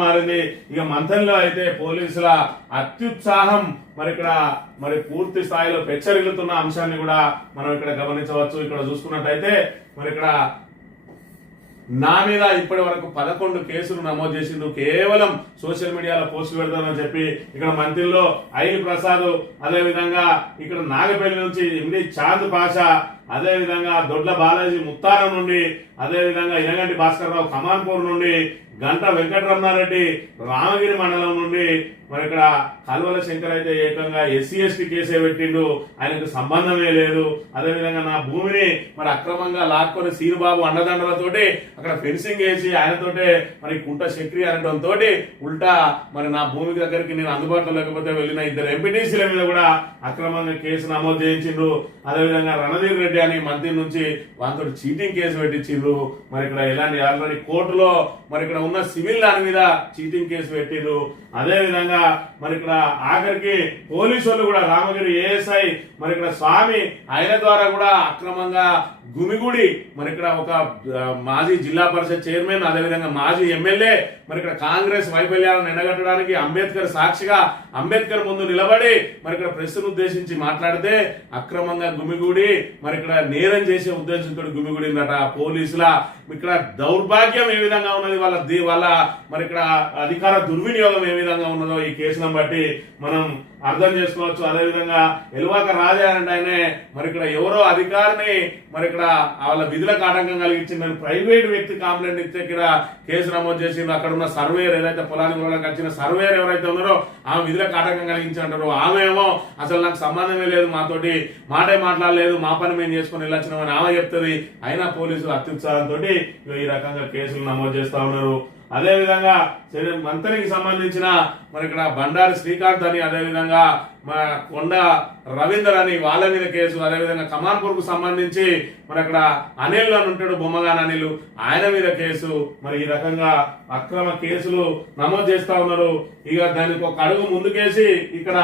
మారింది. ఇక మంథన్లో అయితే పోలీసుల అత్యుత్సాహం మరి పూర్తి స్థాయిలో పెచ్చరిల్లుతున్న అంశాన్ని కూడా మనం ఇక్కడ గమనించవచ్చు. ఇక్కడ చూసుకున్నట్టయితే ఇక్కడ నా మీద ఇప్పటి వరకు 11 కేసులు నమోదు చేసిండు, కేవలం సోషల్ మీడియాలో పోస్టులు పెడతానని చెప్పి ఇక్కడ మంత్రిలో ఐలి ప్రసాద్, అదే విధంగా ఇక్కడ నాగపల్లి నుంచి ఎండి చాంద్ పాషా, అదే విధంగా దొడ్ల బాలాజీ ముత్తారం నుండి, అదే విధంగా ఇనగంటి భాస్కర్ రావు కమాన్పూర్ నుండి, గంట వెంకటరమణారెడ్డి రామగిరి మండలం నుండి, మరి ఇక్కడ కల్వల శంకర్ అయితే ఏకంగా SC/ST కేసే పెట్టిండు, ఆయనకు సంబంధమే లేదు. అదేవిధంగా నా భూమిని మరి అక్రమంగా లాక్కొని సీనుబాబు అండదండలతోటి అక్కడ ఫెన్సింగ్ వేసి ఆయనతోటే మరి కుంట చక్రి అనడంతో ఉల్టా మరి నా భూమి దగ్గరికి నేను అందుబాటులో లేకపోతే వెళ్ళిన 2 ఎంపీటీసీల మీద కూడా అక్రమంగా కేసు నమోదు చేయించిండ్రు. అదేవిధంగా రణధీర్ రెడ్డి అని మంత్రి నుంచి వాళ్ళతో చీటింగ్ కేసు పెట్టించిండ్రు. మరి ఇక్కడ ఎలాంటి ఆల్రెడీ కోర్టులో మరి ఇక్కడ ఉన్న సివిల్ దాని మీద చీటింగ్ కేసు పెట్టిండ్రు. అదే విధంగా మరి ఇక్కడ ఆఖరికి పోలీసు వాళ్ళు కూడా రామగిరి ASI మరి ఇక్కడ స్వామి ఆయన ద్వారా కూడా అక్రమంగా గుమిగుడి మరి ఇక్కడ ఒక మాజీ జిల్లా పరిషత్ చైర్మన్, అదేవిధంగా మాజీ ఎమ్మెల్యే మరి ఇక్కడ కాంగ్రెస్ వైఫల్యాలను ఎండగట్టడానికి అంబేద్కర్ సాక్షిగా అంబేద్కర్ ముందు నిలబడి మరి ఇక్కడ ప్రెస్ను ఉద్దేశించి మాట్లాడితే అక్రమంగా గుమిగూడి మరి ఇక్కడ నేరం చేసే ఉద్దేశంతో గుమిగూడిందట. పోలీసుల ఇక్కడ దౌర్భాగ్యం ఏ విధంగా ఉన్నది, వాళ్ళ మరి ఇక్కడ అధికార దుర్వినియోగం ఏ విధంగా ఉన్నదో ఈ కేసులను బట్టి మనం అర్థం చేసుకోవచ్చు. అదేవిధంగా ఎలువాక రాజా అంటే ఆయనే మరి ఇక్కడ ఎవరో అధికారిని మరి ఇక్కడ వాళ్ళ విధులకు ఆటంకం కలిగించిందని ప్రైవేట్ వ్యక్తి కంప్లైంట్ ఇస్తే ఇక్కడ కేసు నమోదు చేసిండ్రు. అక్కడ ఉన్న సర్వేయర్ ఏదైతే పొలానికి వచ్చిన సర్వేయర్ ఎవరైతే ఉన్నారో ఆమె విధులకు ఆటంకం కలిగించారు. ఆమె ఏమో అసలు నాకు సంబంధమే లేదు, మాతోటి మాటే మాట్లాడలేదు, మా పని మేము చేసుకుని వెళ్ళొచ్చినామని ఆమె చెప్తుంది. అయినా పోలీసులు అత్యుత్సాహంతో ఈ రకంగా కేసులు నమోదు చేస్తా ఉన్నారు. అదే విధంగా మంత్రికి సంబంధించిన మరి ఇక్కడ బండారి శ్రీకాంత్ అని, అదేవిధంగా కొండ రవీందర్ అని వాళ్ళ మీద కేసు, అదేవిధంగా కమాన్పూర్ కు సంబంధించి మరి అక్కడ అనిల్ అని ఉంటాడు, బొమ్మగాన్ అనిల్, ఆయన మీద కేసు. మరి ఈ రకంగా అక్రమ కేసులు నమోదు చేస్తా ఉన్నారు. ఇక దానికి ఒక అడుగు ముందుకేసి ఇక్కడ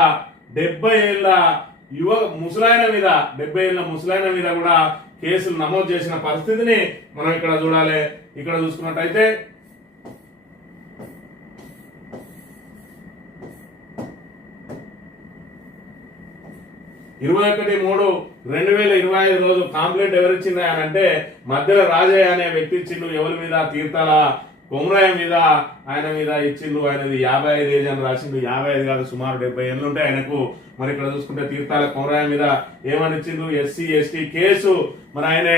70 ఏళ్ల ముసలాయన మీద 70 ఏళ్ల ముసలాయన మీద కూడా కేసులు నమోదు చేసిన పరిస్థితిని మనం ఇక్కడ చూడాలి. ఇక్కడ చూసుకున్నట్టయితే 21/3/2025 రోజు కంప్లైంట్ ఎవరిచ్చింది అని అంటే మధ్యలో రాజయ్య అనే వ్యక్తి ఇచ్చిండు. ఎవరి మీద? తీర్థాల కొమరయ్య మీద, ఆయన మీద ఇచ్చిండు. ఆయనది 55 ఏజ్ అని రాసిండు. 55 కాదు, సుమారు 70 ఏళ్ళు ఉంటాయి ఆయనకు. మరి ఇక్కడ చూసుకుంటే తీర్థాల కొమరయ్య మీద ఏమని ఇచ్చిండు? SC/ST case. మరి ఆయన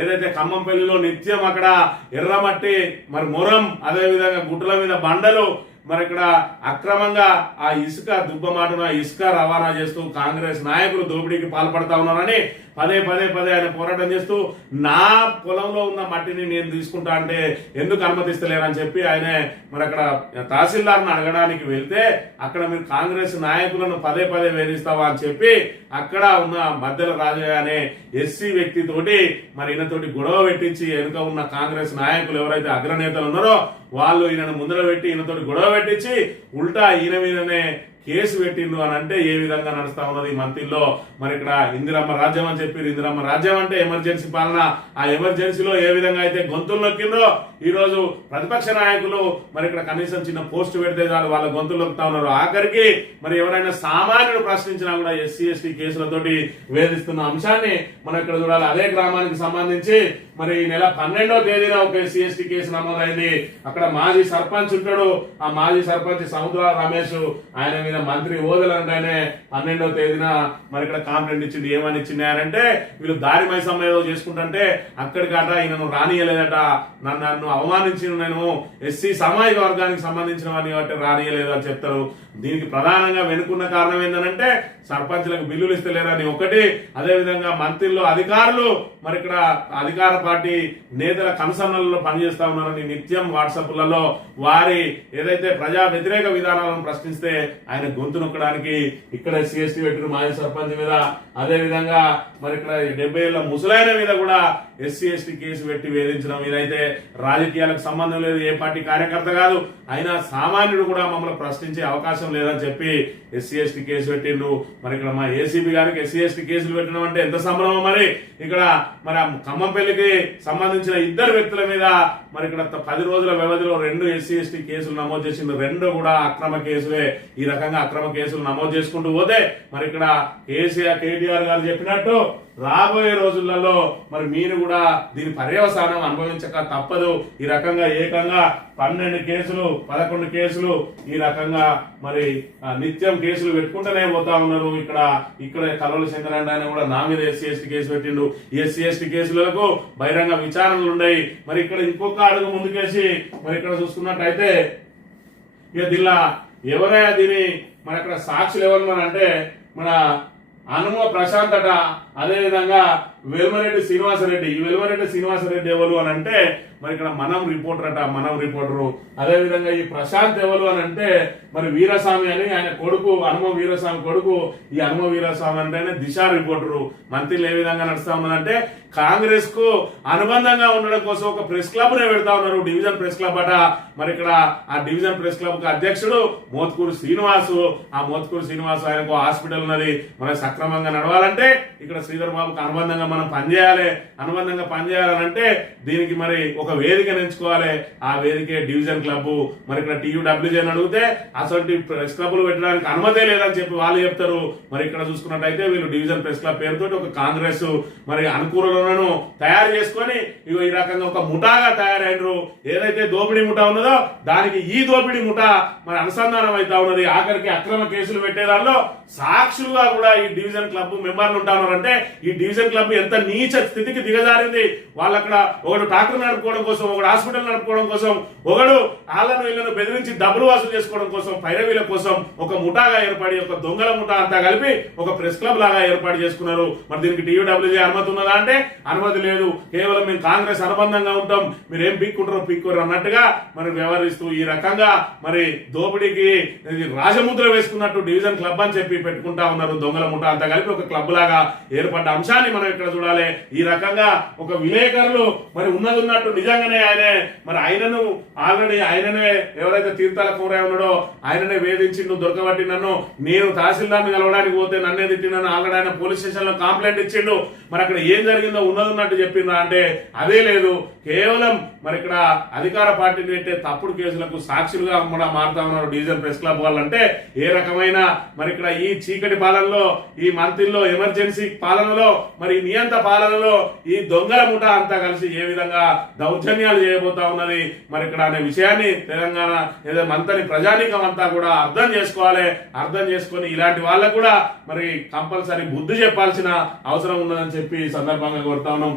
ఏదైతే ఖమ్మంపల్లిలో నిత్యం అక్కడ ఎర్రమట్టి మరి మొరం, అదే విధంగా గుట్టల మీద బండలు మరి ఇక్కడ అక్రమంగా ఆ ఇసుక దుబ్బమాటన ఇసుక రవాణా చేస్తూ కాంగ్రెస్ నాయకులు దోపిడీకి పాల్పడతా ఉన్నారని పదే ఆయన పోరాటం చేస్తూ నా పొలంలో ఉన్న మట్టిని నేను తీసుకుంటా అంటే ఎందుకు అనుమతిస్తలేరని చెప్పి ఆయన మరి అక్కడ తహసీల్దార్ని అడగడానికి వెళ్తే అక్కడ మీరు కాంగ్రెస్ నాయకులను పదే వేధిస్తావా అని చెప్పి అక్కడ ఉన్న మధ్యల రాజయ్య అనే SC వ్యక్తితోటి మరి ఈయనతోటి గొడవ పెట్టించి వెనుక ఉన్న కాంగ్రెస్ నాయకులు ఎవరైతే అగ్రనేతలు ఉన్నారో వాళ్ళు ఈయనను ముందర పెట్టి ఈయనతోటి గొడవ పెట్టించి ఉల్టా ఈయన మీదనే కేసు పెట్టిండు అని అంటే ఏ విధంగా నడుస్తా ఉన్నది మంత్రిలో. మరి ఇక్కడ ఇందిరమ్మ రాజ్యం అని చెప్పి, ఇందిరమ్మ రాజ్యం అంటే ఎమర్జెన్సీ పాలన. ఆ ఎమర్జెన్సీలో ఏ విధంగా అయితే గొంతులు నొక్కిందో ఈ రోజు ప్రతిపక్ష నాయకులు మరి ఇక్కడ కనీసం చిన్న పోస్టు పెడితే చాలు వాళ్ళ గొంతులు నొక్కుతా ఉన్నారు. ఆఖరికి మరి ఎవరైనా సామాన్యుడు ప్రశ్నించినా కూడా SC/ST కేసులతోటి వేధిస్తున్న అంశాన్ని మనం ఇక్కడ చూడాలి. అదే గ్రామానికి సంబంధించి మరి ఈ నెల 12వ తేదీన ఒక SC/ST కేసు నమోదైంది. అక్కడ మాజీ సర్పంచ్ ఉంటాడు. ఆ మాజీ సర్పంచ్ సముద్ర రమేష్, ఆయన మీద మంత్రి ఓదలంటేనే 12వ తేదీన మరి ఇక్కడ కంప్లైంట్ ఇచ్చింది. ఏమని ఇచ్చింది అంటే వీళ్ళు దారి మైసమ్మ ఏదో చేసుకుంటుంటే అక్కడికట ఈయనను రానియలేదట, నన్ను అవమానించిన, నేను SC సామాజిక వర్గానికి సంబంధించిన వాడిని కాబట్టి రానియలేదు అని చెప్తారు. దీనికి ప్రధానంగా వెనుకున్న కారణం ఏంటంటే సర్పంచ్లకు బిల్లులు ఇస్తలేరని ఒకటి, అదేవిధంగా మంత్రులు అధికారులు మరి ఇక్కడ అధికార పార్టీ నేతల కనుసన్నలలో పనిచేస్తా ఉన్నారని నిత్యం వాట్సాప్లలో వారి ఏదైతే ప్రజా వ్యతిరేక విధానాలను ప్రశ్నిస్తే ఆయన ఆయన గొంతు నొక్కడానికి ఇక్కడ ఎస్సీ ఎస్టీ పెట్టిన మాజీ సర్పంచ్ మీద, అదే విధంగా మరి ఇక్కడ 70 ఏళ్ల ముసలాయన మీద కూడా ఎస్సీ ఎస్టీ కేసు పెట్టి వేధించడం. ఇదైతే రాజకీయాలకు సంబంధం లేదు, ఏ పార్టీ కార్యకర్త కాదు, అయినా సామాన్యుడు కూడా మమ్మల్ని ప్రశ్నించే అవకాశం లేదని చెప్పి ఎస్సీ ఎస్టీ కేసు పెట్టిండు. మరి ఇక్కడ మా ఏసీబీ గారికి ఎస్సీ ఎస్టీ కేసులు పెట్టడం అంటే ఎంత సంభ్రమం. మరి ఇక్కడ మరి ఖమ్మంపల్లికి సంబంధించిన 2 వ్యక్తుల మీద మరి ఇక్కడ 10 రోజుల వ్యవధిలో 2 ఎస్సీ ఎస్టీ కేసులు నమోదు చేసింది. 2 కూడా అక్రమ కేసులే. ఈ రకంగా అక్రమ కేసులు నమోదు చేసుకుంటూ పోతే మరి ఇక్కడ కేటీఆర్ గారు చెప్పినట్టు రాబోయే రోజులలో మరి మీరు కూడా దీని పర్యవసానం అనుభవించక తప్పదు. ఈ రకంగా ఏకంగా 12 కేసులు 11 కేసులు ఈ రకంగా మరి నిత్యం కేసులు పెట్టుకుంటూనే పోతా ఉన్నారు. ఇక్కడ కల్వల శంకరరావు ఆయన కూడా నా మీద ఎస్సీ ఎస్టీ కేసు పెట్టిండు. ఈ ఎస్సీ ఎస్టీ కేసులకు బహిరంగ విచారణలు ఉన్నాయి. మరి ఇక్కడ ఇంకొక అడుగు ముందుకేసి మరి ఇక్కడ చూసుకున్నట్టయితే ఇక దీనిలో ఎవరైనా దీని మరి అక్కడ సాక్షులు ఎవరు అంటే మన అనుమ ప్రశాంత్ అట, అదే విధంగా వెల్మరెడ్డి శ్రీనివాసరెడ్డి. ఈ వెల్మరెడ్డి శ్రీనివాసరెడ్డి ఎవరు అని అంటే మరి ఇక్కడ మనం రిపోర్టరు. అదే విధంగా ఈ ప్రశాంత్ ఎవరు అని అంటే మరి వీరస్వామి అని ఆయన కొడుకు, హనుమ వీరస్వామి కొడుకు. ఈ హనుమ వీరస్వామి అంటేనే దిశ రిపోర్టరు. మంత్రులు ఏ విధంగా నడుస్తా ఉన్నదంటే కాంగ్రెస్ కు అనుబంధంగా ఉండడం కోసం ఒక ప్రెస్ క్లబ్ నే పెడతా ఉన్నారు, డివిజన్ ప్రెస్ క్లబ్ అట. మరి ఇక్కడ ఆ డివిజన్ ప్రెస్ క్లబ్ కు అధ్యక్షుడు మోత్కూరు శ్రీనివాసు. ఆ మోత్కూరు శ్రీనివాసు ఆయనకు హాస్పిటల్ ఉన్నది. మనం సక్రమంగా నడవాలంటే ఇక్కడ శ్రీధర్ బాబుకు అనుబంధంగా మనం పనిచేయాలి. అనుబంధంగా పనిచేయాలంటే దీనికి మరి ఒక వేదిక ఎంచుకోవాలి. ఆ వేదికే డివిజన్ క్లబ్. మరి ఇక్కడ TUWJ అడిగితే అసలు ప్రెస్ క్లబ్లు పెట్టడానికి అనుమతే లేదని చెప్పి వాళ్ళు చెప్తారు. మరి ఇక్కడ చూసుకున్నట్టయితే వీళ్ళు డివిజన్ ప్రెస్ క్లబ్ పేరుతో ఒక కాంగ్రెస్ మరి అనుకూలను తయారు చేసుకొని ఇగో ఈ రకంగా ఒక ముఠాగా తయారైనరు. ఏదైతే దోపిడీ ముఠా ఉన్నదో దానికి ఈ దోపిడీ ముఠా మరి అనుసంధానం అవుతా ఉన్నది. ఆఖరికి అక్రమ కేసులు పెట్టేదాల్లో సాక్షులుగా కూడా ఈ డివిజన్ క్లబ్ మెంబర్లు ఉంటా ఉన్నారంటే ఈ డివిజన్ క్లబ్ ఎంత నీచ స్థితికి దిగజారింది. వాళ్ళు అక్కడ ఒకడు ట్రాక్టర్ నడుపుకోవడం కోసం, ఒకడు హాస్పిటల్ నడుపుకోవడం కోసం, ఒకడు ఆళ్లను వీళ్ళను బెదిరించి డబ్బులు వసూలు చేసుకోవడం కోసం, పైరవీల కోసం ఒక ముఠాగా ఏర్పడి ఒక దొంగల ముఠా అంతా కలిపి ఒక ప్రెస్ క్లబ్ లాగా ఏర్పాటు చేసుకున్నారు. మరి దీనికి TUWJ అనుమతి ఉన్నదా అంటే అనుమతి లేదు. కేవలం మేము కాంగ్రెస్ అనుబంధంగా ఉంటాం, మీరు ఏం పీక్కుంటారో అన్నట్టుగా మరి వ్యవహరిస్తూ ఈ రకంగా మరి దోపిడీకి రాజముద్ర వేసుకున్నట్టు డివిజన్ క్లబ్ అని చెప్పి పెట్టుకుంటా ఉన్నారు. దొంగల ముఠా అంతా కలిపి ఒక క్లబ్ లాగా ఏర్పడ్డ అంశాన్ని మనం ఇక్కడ చూడాలి. ఈ రకంగా ఒక విలేకరులు మరి ఉన్నట్టు నిజంగానే ఆయనను ఆల్రెడీ ఆయననే ఎవరైతే తీర్థాల కూర ఉన్నాడో ఆయననే వేధించిండు, దొరకబట్టి నన్ను నేను తహసీల్దార్ని కలవడానికి పోతే నన్నే తిట్టినాను ఆల్రెడీ ఆయన పోలీస్ స్టేషన్ లో కంప్లైంట్ ఇచ్చిండు. మరి అక్కడ ఏం జరిగిందో ఉన్నట్టు చెప్పిండ్రా అంటే అదే లేదు. కేవలం మరి ఇక్కడ అధికార పార్టీని పెట్టే తప్పుడు కేసులకు సాక్షులుగా కూడా మారుతా ఉన్నారు డివిజన్ ప్రెస్ క్లబ్ వాళ్ళంటే ఏ రకమైన మరి ఇక్కడ ఈ చీకటి పాలనలో, ఈ మంత్రిలో, ఎమర్జెన్సీ పాలనలో, మరి నియంత పాలనలో ఈ దొంగల ముఠా అంతా కలిసి ఏ విధంగా దౌర్జన్యాలు చేయబోతా ఉన్నది మరి ఇక్కడ అనే విషయాన్ని తెలంగాణ ఏదో మంత్రి ప్రజానీకం అంతా కూడా అర్థం చేసుకోవాలి. అర్థం చేసుకొని ఇలాంటి వాళ్ళకు కూడా మరి కంపల్సరీ బుద్ధి చెప్పాల్సిన అవసరం ఉన్నదని చెప్పి సందర్భంగా కోరుతా ఉన్నాం.